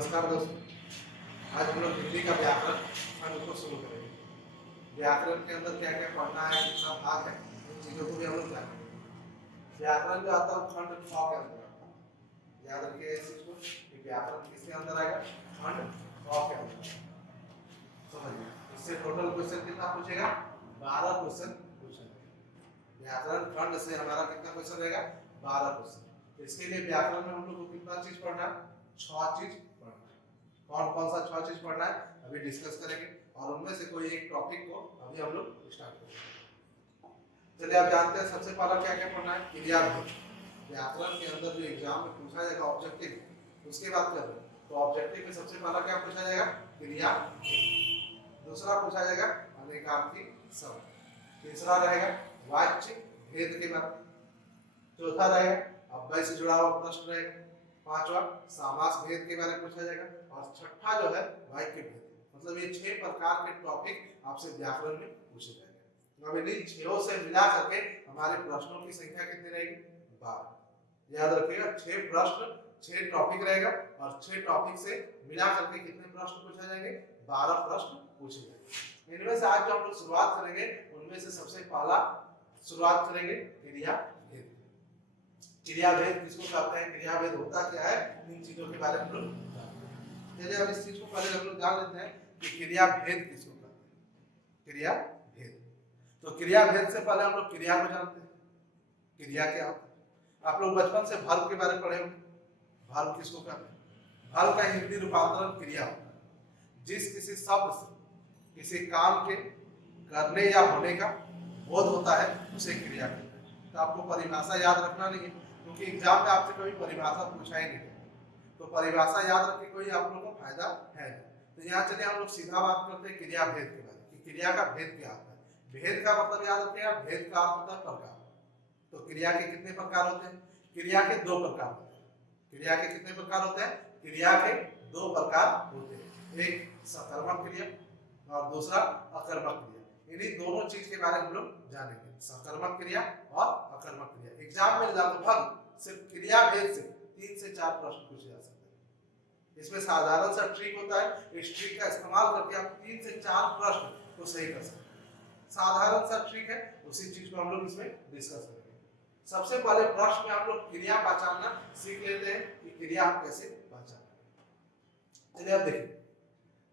नमस्कार दोस्तों, आज हम लोग हिंदी का व्याकरण खंड को शुरू करेंगे। व्याकरण के अंदर क्या क्या पढ़ना है, कितना भाग है, इन चीजों को भी हम लोग जानेंगे। व्याकरण जो आता है खंड ख के अंदर आता है। याद रखिए इस चीज को कि व्याकरण किसके अंदर आएगा, खंड ख के अंदर। समझिए, इससे टोटल क्वेश्चन कितना पूछेगा, 12 क्वेश्चन पूछेगा। व्याकरण खंड से हमारा कितना क्वेश्चन रहेगा, 12 क्वेश्चन। इसके लिए व्याकरण में हम लोग को कितना चीज पढ़ना है, 6 चीज पढ़ना है। कौन कौन सा 6 चीज पढ़ना है अभी डिस्कस करेंगे, और उनमें से कोई एक टॉपिक को अभी हम लोग स्टार्ट करेंगे। चलिए, आप जानते हैं सबसे पहला क्या क्या पढ़ना है, क्रियाभेद। व्याकरण के अंदर जो एग्जाम में पूछा जाएगा ऑब्जेक्टिव, उसकी बात कर रहे हैं तो ऑब्जेक्टिव में सबसे पहला क्या पूछा जाएगा, क्रियाभेद। दूसरा पूछा जाएगा अनेकार्थी शब्द। तीसरा रहेगा वाच्य भेद के बारे में। चौथा रहेगा अव्यय से जुड़ा हुआ प्रश्न रहेगा। पांचवा समास भेद के बारे में पूछा जाएगा। और छठा जो है वाक्य भेद। मतलब ये 6 प्रकार के टॉपिक आपसे व्याकरण में पूछे जाएंगे। अब इन 6 से मिला करके हमारे प्रश्नों की संख्या कितनी रहेगी, 12। याद रखिएगा 6 प्रश्न 6 टॉपिक रहेगा, और 6 टॉपिक से मिला करके कितने प्रश्न पूछे जाएंगे, 12 प्रश्न पूछे जाएंगे। इनमें से आज जो हम लोग शुरुआत करेंगे उनमें से सबसे पहला शुरुआत करेंगे क्रियाभेद। क्रियाभेद किसको कहते हैं, क्रियाभेद होता क्या है, इन चीजों के बारे में हम लोग चलिए अब इस चीज को पहले हम लोग जान लेते हैं कि क्रियाभेद किसको कहते हैं। क्रियाभेद, तो क्रियाभेद से पहले हम लोग क्रिया को जानते हैं। क्रिया क्या होता है, आप लोग बचपन से वर्ब के बारे में पढ़े होंगे। वर्ब किसको कहते हैं, वर्ब का हिंदी रूपांतरण क्रिया होता है। जिस किसी शब्द से किसी काम के करने या होने का बोध होता है उसे क्रिया कहते हैं। तो आपको परिभाषा याद रखना नहीं है, क्योंकि एग्जाम में आपसे कभी परिभाषा पूछा ही नहीं, तो परिभाषा याद रखने कोई आप लोगों को फायदा है। तो यहाँ चलिए हम लोग सीधा बात करते हैं क्रियाभेद के बारे में, कि क्रिया का भेद क्या होता है। भेद का मतलब याद रखिएगा, भेद का अर्थ होता है प्रकार। तो क्रिया के कितने प्रकार होते हैं, क्रिया के 2 प्रकार होते हैं। क्रिया के कितने प्रकार होते हैं, क्रिया के 2 प्रकार होते हैं। एक सकर्मक क्रिया और दूसरा अकर्मक क्रिया। इन्हीं दोनों चीज के बारे में हम लोग जानेंगे, सकर्मक क्रिया और अकर्मक क्रिया। एग्जाम में लगभग सिर्फ क्रियाभेद से 3 से 4 प्रश्न पूछे जा सकते हैं। इसमें साधारण सा ट्रिक होता है, इस ट्रिक का इस्तेमाल करके आप 3 से 4 प्रश्न को सही कर सकते हैं। साधारण सा ट्रिक है, उसी चीज को हम लोग इसमें डिस्कस करेंगे। सबसे पहले प्रश्न में हम लोग क्रिया पहचानना सीख लेते हैं कि क्रिया आप कैसे पहचानते। चलिए अब देखिए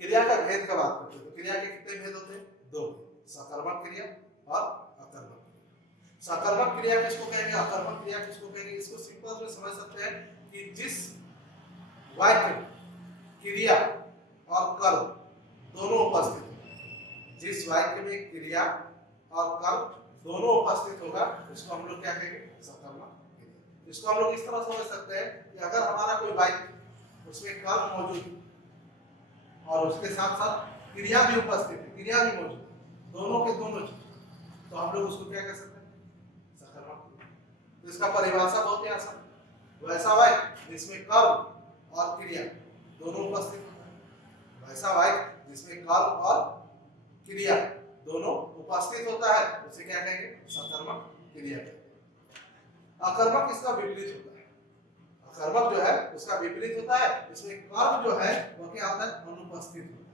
क्रिया का भेद का बात करते हैं। तो क्रिया के कितने भेद होते हैं, 2, सकर्मक क्रिया और अकर्मक क्रिया। सकर्मक क्रिया किसको कहेंगे, अकर्मक क्रिया किसको कहेंगे, इसको सिंपल में समझ सकते हैं कि जिस वाक्य में क्रिया और कर्म दोनों उपस्थित होगा, जिस वाक्य में क्रिया और कर्म दोनों उपस्थित होगा उसको हम लोग क्या कहेंगे, सकर्मक क्रिया। इसको हम लोग इस तरह समझ सकते हैं कि अगर हमारा कोई वाक्य उसमें कर्म मौजूद है और उसके साथ साथ क्रिया भी उपस्थित है, क्रिया भी मौजूद है, दोनों के दोनों चीज, तो हम लोग उसको क्या कह सकते हैं, सकर्मक क्रिया। तो इसका परिभाषा बहुत ही आसान, वैसा वाक्य जिसमें कर्म और क्रिया दोनों उपस्थित होता है, वैसा वाक्य जिसमें कर्म और क्रिया दोनों उपस्थित होता है उसे क्या कहेंगे, सकर्मक क्रिया कहेंगे। अकर्मक इसका विपरीत होता है। अकर्मक जो है उसका विपरीत होता है, इसमें कर्म जो है वो क्या होता है, अनुपस्थित होता है।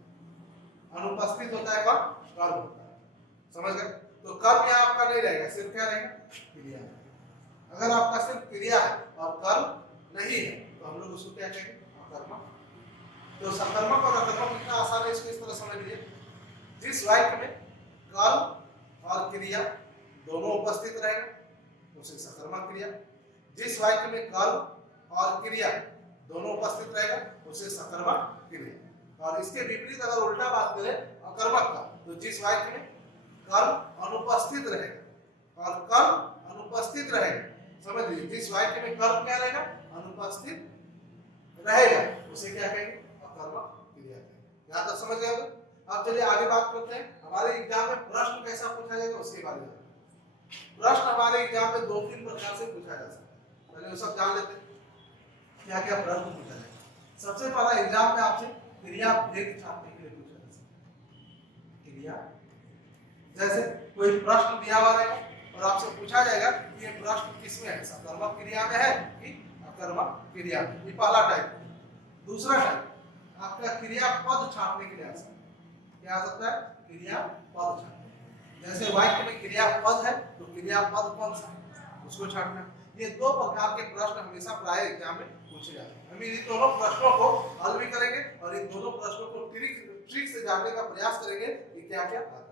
अनुपस्थित होता है कर्म होता है, समझ गए। तो कर्म यहाँ आपका नहीं रहेगा, सिर्फ क्या रहेगा, क्रिया। अगर आपका सिर्फ क्रिया है और कर्म नहीं है तो हम लोग उसको क्या कहेंगे, अकर्मक। तो सकर्मक और अकर्मक कितना आसान है, इसको इस तरह समझ लीजिए। जिस वाक्य में कर्म और क्रिया दोनों उपस्थित रहेगा उसे सकर्मक क्रिया। जिस वाक्य में कर्म और क्रिया दोनों उपस्थित रहेगा उसे सकर्मक क्रिया। और इसके विपरीत अगर उल्टा बात करें अकर्मक का, तो जिस वाक्य में कर्म अनुपस्थित रहेगा और कर्म अनुपस्थित रहेगा, समझ लीजिए, जिस वाक्य में कर्म क्या रहेगा, अनुपस्थित रहेगा, उसे क्या कहेंगे, अकर्मक क्रिया कहेंगे। यहाँ तक समझ गए। अब चलिए आगे बात करते हैं हमारे एग्जाम में प्रश्न कैसा पूछा जाएगा उसके बारे में। प्रश्न हमारे एग्जाम में 2-3 प्रकार से पूछा जा सकता है, पहले वो सब जान लेते हैं क्या क्या प्रश्न पूछा जाएगा। सबसे पहला एग्जाम में आपसे क्रियाभेद छापने के लिए पूछा जा सकता है। क्रिया जैसे कोई प्रश्न दिया हुआ रहेगा और आपसे पूछा जाएगा कि ये प्रश्न किसमें है, सकर्मक क्रिया में है कि अकर्मक क्रिया में। ये पहला टाइप। दूसरा टाइप आपका क्रियापद छापने के लिए आ सकता है। क्या आ सकता है? क्रियापद छापने। जैसे वाक्य में क्रियापद है तो क्रियापद कौन सा है उसको छापना। ये दो प्रकार के प्रश्न हमेशा प्राय एग्जाम में पूछे जाते हैं। हम इन दोनों प्रश्नों को हल भी करेंगे और इन दोनों प्रश्नों को ट्रिक से जानने का प्रयास करेंगे कि क्या क्या आता है।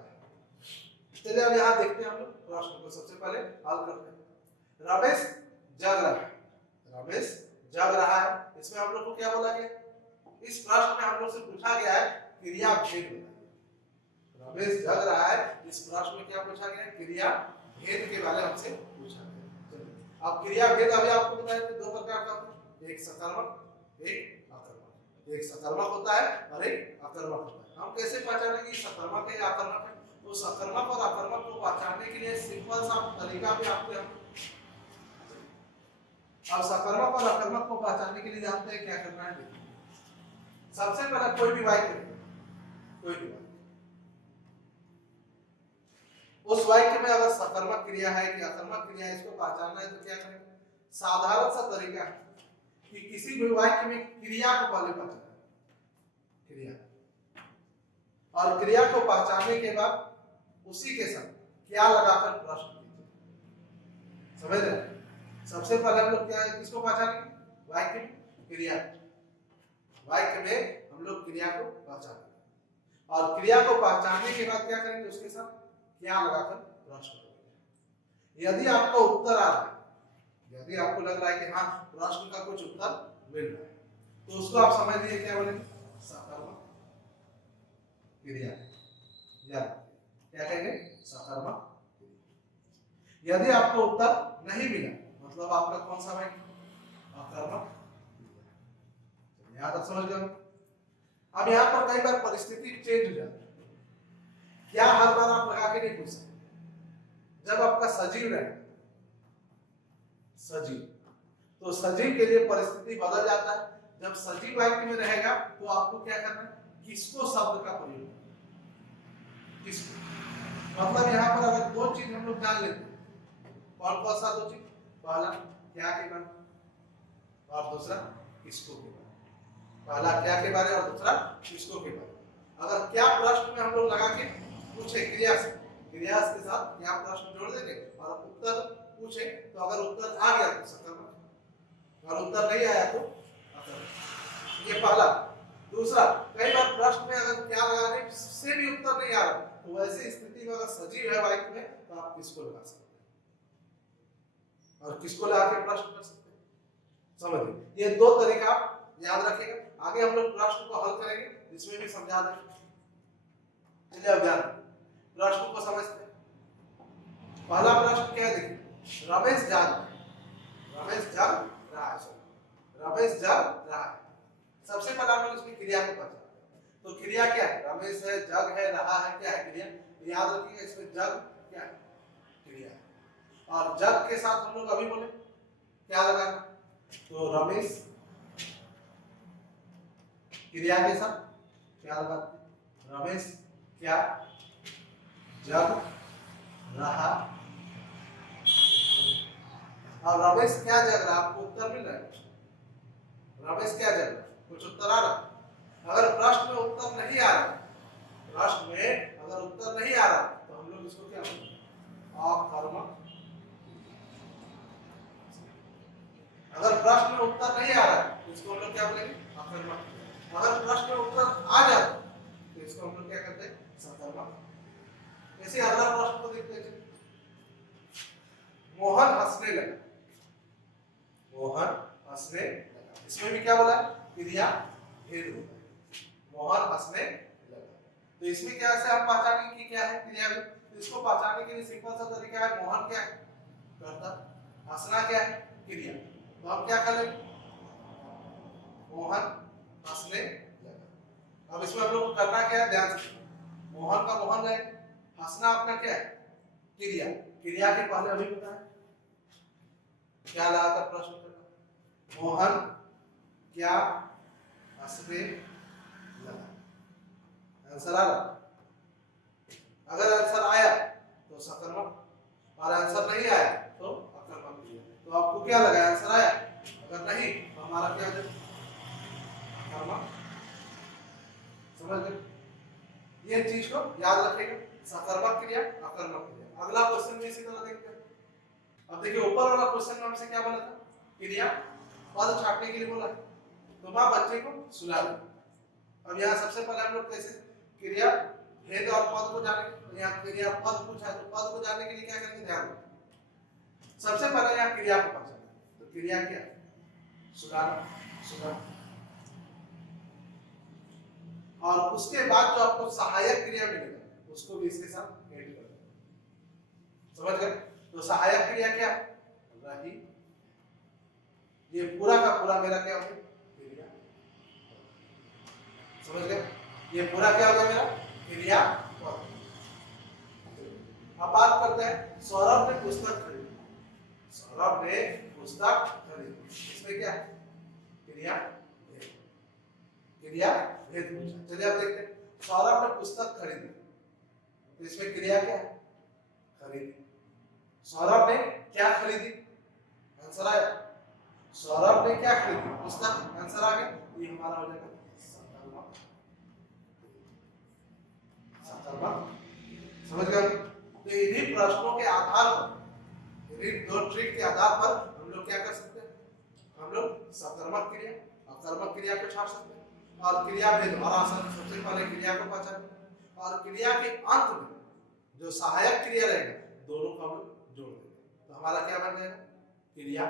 चलिए अब यहाँ देखते हैं हम लोग प्रश्न को। सबसे पहले हल करते हैं। रमेश जग रहा है। रमेश जग रहा है, इसमें हम लोग को क्या बोला गया? इस प्रश्न में हम लोग से पूछा गया है क्रिया भेद बताइए। रमेश जग रहा है, इस प्रश्न में क्या पूछा गया? क्रिया भेद के बारे में हमसे पूछा गया। अब क्रिया भेद अभी आपको बताया दो प्रकार का होता है, एक सकर्मक एक अकर्मक। एक सकर्मक होता है और एक अकर्मक होता है। हम कैसे पहचानेंगे सकर्मक है या अकर्मक है? तो सकर्मक और अकर्मक को पहचानने के लिए सिंपल सा तरीका भी आपको अब सकर्मक और अकर्मक को पहचानने के लिए जानते हैं क्या करना है। देखिए सबसे पहले कोई भी वाक्य, कोई भी वाक्य, उस वाक्य में अगर सकर्मक क्रिया है कि अकर्मक क्रिया है इसको पहचानना है तो क्या करेंगे? साधारण सा तरीका है कि किसी भी वाक्य में क्रिया को पहले पहचाना, क्रिया, और क्रिया को पहचानने के बाद उसी के साथ क्या लगाकर प्रश्न कीजिए। समझ रहे? सबसे पहले हम लोग क्या किसको पहचानेंगे? वाक्य में क्रिया। वाक्य में हम लोग क्रिया को पहचानेंगे और क्रिया को पहचानने के बाद क्या करेंगे? उसके साथ क्या लगाकर प्रश्न करेंगे। यदि आपका उत्तर आ रहा है, यदि आपको लग रहा है कि हाँ प्रश्न का कुछ उत्तर मिल रहा है, तो उसको आप समझ लीजिए क्या बोलेंगे? सकर्मक क्रिया। या क्या कहेंगे? सकर्मक। यदि आपको उत्तर नहीं मिला मतलब आपका कौन सा वाक्य? अकर्मक। याद समझ गए? अब यहाँ पर कई बार परिस्थिति चेंज हो जाती है। क्या हर बार आप लगा के नहीं पूछ सकते। जब आपका सजीव रहे, सजीव, तो सजीव के लिए परिस्थिति बदल जाता है। जब सजीव वाक्य में रहेगा तो आपको क्या करना है? किसको शब्द का प्रयोग, किसको, मतलब यहाँ पर अगर दो चीज हम लोग जान लेते हैं, कौन कौन सा दो चीज? पहला क्या के बारे और दूसरा किसको के बारे। पहला क्या के बारे और दूसरा किसको के बारे। अगर क्या प्रश्न में हम लोग लगा के पूछे क्रिया से, क्रिया के साथ क्या प्रश्न जोड़ देंगे और उत्तर पूछे, तो अगर उत्तर आ गया तो सकर्मक, और उत्तर नहीं आया तो अकर्मक। ये पहला। दूसरा, कई बार प्रश्न में अगर क्या लगाने से भी उत्तर नहीं आ रहा तो वैसी स्थिति में अगर सजीव है वाक्य में तो आप किसको लगा सकते हैं और किसको लगा के प्रश्न कर सकते हैं। समझिए, ये दो तरीका आप याद रखिएगा। आगे हम लोग प्रश्न को हल करेंगे, इसमें भी समझा देंगे। चलिए अब ध्यान प्रश्न को समझते हैं। पहला प्रश्न क्या है? देखिए, रमेश जाग रहा है। रमेश जग रहा है। रमेश जग रहा है। सबसे पहले हम लोग इसमें क्रिया को पहचानते हैं। तो क्रिया क्या है? रमेश है, जग है, रहा है, क्या है? क्रिया। तो याद रखिएगा इसमें जग क्या है? क्रिया है। और जग के साथ हम लोग अभी बोले क्या लगाना? तो रमेश क्रिया के साथ क्या लगाते? रमेश क्या जग रहा। और रमेश क्या जग रहा? आपको उत्तर मिल रहा है? रमेश क्या जग रहा? कुछ उत्तर आ रहा? अगर प्रश्न में उत्तर नहीं आ रहा, प्रश्न में अगर उत्तर नहीं आ रहा तो हम लोग इसको क्या बोलेंगे? अकर्मक। अगर प्रश्न में उत्तर नहीं आ रहा तो इसको हम लोग क्या बोलेंगे? अकर्मक। अगर प्रश्न में उत्तर आ जाता तो इसको हम लोग क्या करते हैं? सकर्मक। ऐसे अगला प्रश्न को देखते हैं। मोहन हंसने लगा। मोहन हंसने लगा। इसमें भी क्या बोला? क्रिया भेद होता है। मोहन हंसने लगा। तो इसमें क्या से हम पहचानेंगे कि क्या है क्रिया भेद? तो इसको पहचानने के लिए सिंपल सा तरीका है, मोहन क्या है? करता, हंसना क्या है? क्रिया। तो हम क्या करेंगे? मोहन हंसने लगा। अब इसमें हम लोग को करना क्या है? ध्यान से, मोहन का मोहन है, हंसना आपका क्या है? क्रिया। क्रिया के पहले अभी बताया क्या लगाकर प्रश्न करना? मोहन क्या हंसने लगा। आंसर आ रहा? अगर आंसर आया तो सकर्मक और आंसर नहीं आया तो अकर्मक। तो आपको क्या लगा? आंसर आया। अगर नहीं तो हमारा क्या हो जाएगा? अकर्मक। छाटेगा, सकर्मक क्रिया, अकर्मक क्रिया। अगला क्वेश्चन में इसी तरह देखते हैं। अब देखिए ऊपर वाला क्वेश्चन में हमसे क्या बोला था, क्रिया पद छाटने के लिए बोला है, तो मां बच्चे को सुला दे। अब यहाँ सबसे पहले हम लोग कैसे क्रिया भेद और पद को जाने, तो यहाँ क्रिया पद पूछा है, तो पद को जानने के लिए क्या करेंगे, ध्यान रखें। सबसे पहले यहाँ क्रिया को पहचाना, तो क्रिया क्या है, सुलाना, सुलाना। और उसके बाद जो आपको सहायक क्रिया मिलेगा उसको भी इसके साथ ऐड कर देना, समझ गए। तो सहायक क्रिया क्या है, रही, ये पूरा का पूरा मेरा क्या हो क्रिया, समझ गए, ये पूरा क्या होगा मेरा क्रिया। अब बात करते हैं सौरभ ने पुस्तक खरीदी, सौरभ ने पुस्तक खरीदी, इसमें क्या है क्रिया भेद, क्रिया भेद पूछा। चलिए अब देखते हैं सौरभ ने पुस्तक खरीदी, तो इसमें क्रिया क्या है, खरीदी। सौरभ ने क्या खरीदी, आंसर आया, सौरभ ने क्या खरीदी, पुस्तक, आंसर आ गया। ये हमारा हो जाएगा सकर्मक, सकर्मक, समझ गए। तो इन्हीं प्रश्नों के आधार पर, इन्हीं दो ट्रिक के आधार पर हम लोग क्या कर सकते हैं, हम लोग सकर्मक क्रिया, अकर्मक क्रिया को छाट सकते हैं, और क्रिया भेद और आसान। सबसे पहले क्रिया को पहचानें, और क्रिया के अंत में जो सहायक क्रिया रहेगा दोनों को हम लोग जोड़ देंगे, तो हमारा क्या बन जाएगा, क्रिया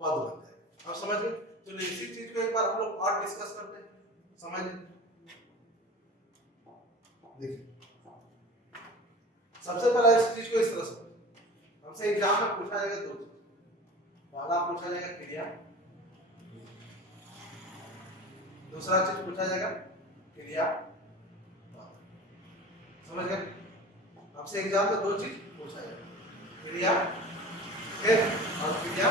पद बन जाएगा। अब समझ गए। तो इसी चीज को एक बार हम लोग और डिस्कस करते हैं, समझ। देखिए सबसे पहले इस चीज को इस तरह से हमसे एग्जाम में पूछा जाएगा दो चीज, पहला पूछा जाएगा क्रिया, दूसरा चीज पूछा जाएगा क्रिया, समझ गए। हमसे एग्जाम में दो चीज पूछा जाएगा, क्रिया भेद और क्रिया।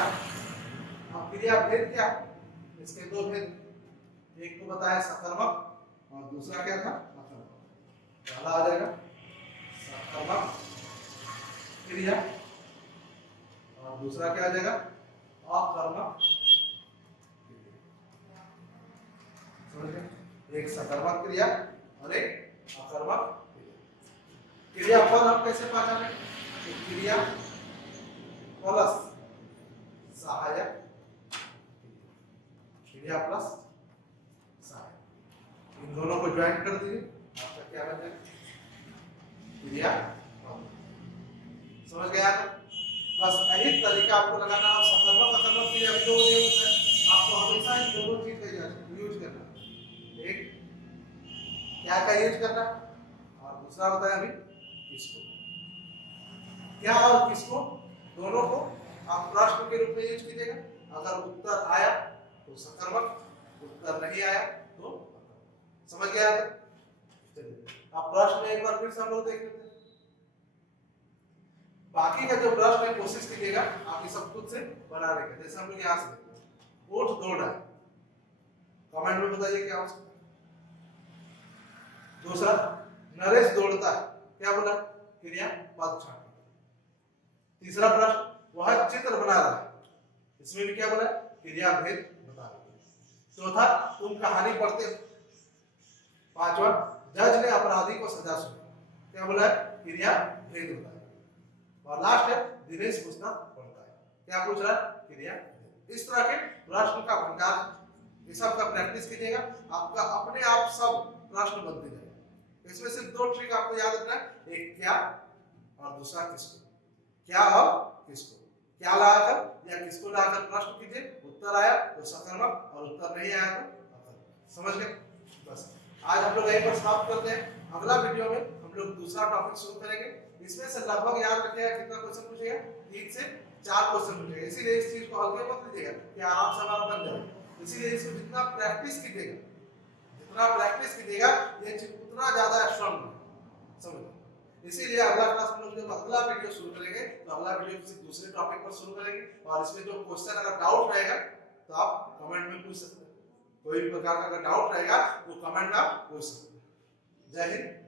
अब क्रिया भेद क्या, इसके दो भेद, एक तो बताया सकर्मक और दूसरा क्या था अकर्मक। पहला आ जाएगा सकर्मक क्रिया और दूसरा क्या आ जाएगा अकर्मक क्रिया, समझ गए। एक सकर्मक क्रिया और एक अकर्मक क्रिया। क्रिया पद हम कैसे पहचाने, क्रिया प्लस सहायक, क्रिया प्लस सहायक, इन दोनों को ज्वाइन कर दीजिए, आपका क्या बन जाएगा क्रिया। समझ गया तो बस यही तरीका आपको लगाना। आप सकर्मक अकर्मक क्रिया जो नियम है आपको हमेशा इन दोनों चीज का यूज करना, एक क्या का यूज करना और दूसरा बताया अभी किसको, क्या और किसको, दोनों को आप प्रश्न के रूप में यूज कीजिएगा। अगर उत्तर आया तो सकर्मक, उत्तर नहीं आया तो अकर्मक, समझ गया। चलिए अब प्रश्न एक बार फिर से हम लोग देख लेते हैं। बाकी का जो प्रश्न है कोशिश कीजिएगा आप ये सब खुद से बनाने का। जैसे हम लोग यहाँ से ऊंट दौड़ रहा है, कमेंट में बताइए क्या हो सकता है। दूसरा नरेश दौड़ता है, क्या बोला, क्रिया पद छाट। तीसरा प्रश्न वह चित्र बना रहा है, इसमें भी क्या बोला, क्रिया भेद बता रहा। चौथा तुम कहानी पढ़ते हो। पांचवा जज ने अपराधी को सजा सुनाई, क्या बोला है, क्रिया भेद बताया। और लास्ट है दिनेश पुस्तक पढ़ता है, क्या पूछ रहा है, क्रिया भेद। इस तरह के प्रश्न का भंडार, ये सब का प्रैक्टिस कीजिएगा, आपका अपने आप सब प्रश्न बनते जाएगा। इसमें सिर्फ दो ट्रिक आपको याद रखना है, एक क्या और दूसरा किसको। क्या और किसको, क्या लाकर या किसको लाकर प्रश्न कीजिए, उत्तर आया तो सकर्मक और उत्तर नहीं आया तो अकर्मक, समझ गए। बस आज हम लोग यहीं पर समाप्त करते हैं। अगला वीडियो में हम लोग दूसरा टॉपिक शुरू करेंगे। इसमें से लगभग याद रखिएगा कितना क्वेश्चन पूछेगा, 3 से 4 क्वेश्चन पूछेगा। इसीलिए इस चीज को हल्के मत लीजिएगा कि आराम से हमारा बन जाए। इसीलिए इसको जितना प्रैक्टिस कीजिएगा, जितना प्रैक्टिस कीजिएगा ये चीज उतना ज्यादा स्ट्रांग होगा, समझ। इसीलिए अगला क्लास हम लोग जब अगला वीडियो शुरू करेंगे तो अगला वीडियो किसी दूसरे टॉपिक पर शुरू करेंगे। और इसमें जो क्वेश्चन अगर डाउट रहेगा तो आप कमेंट में पूछ सकते हैं, कोई भी प्रकार का अगर डाउट रहेगा तो कमेंट में आप पूछ सकते हैं। जय हिंद।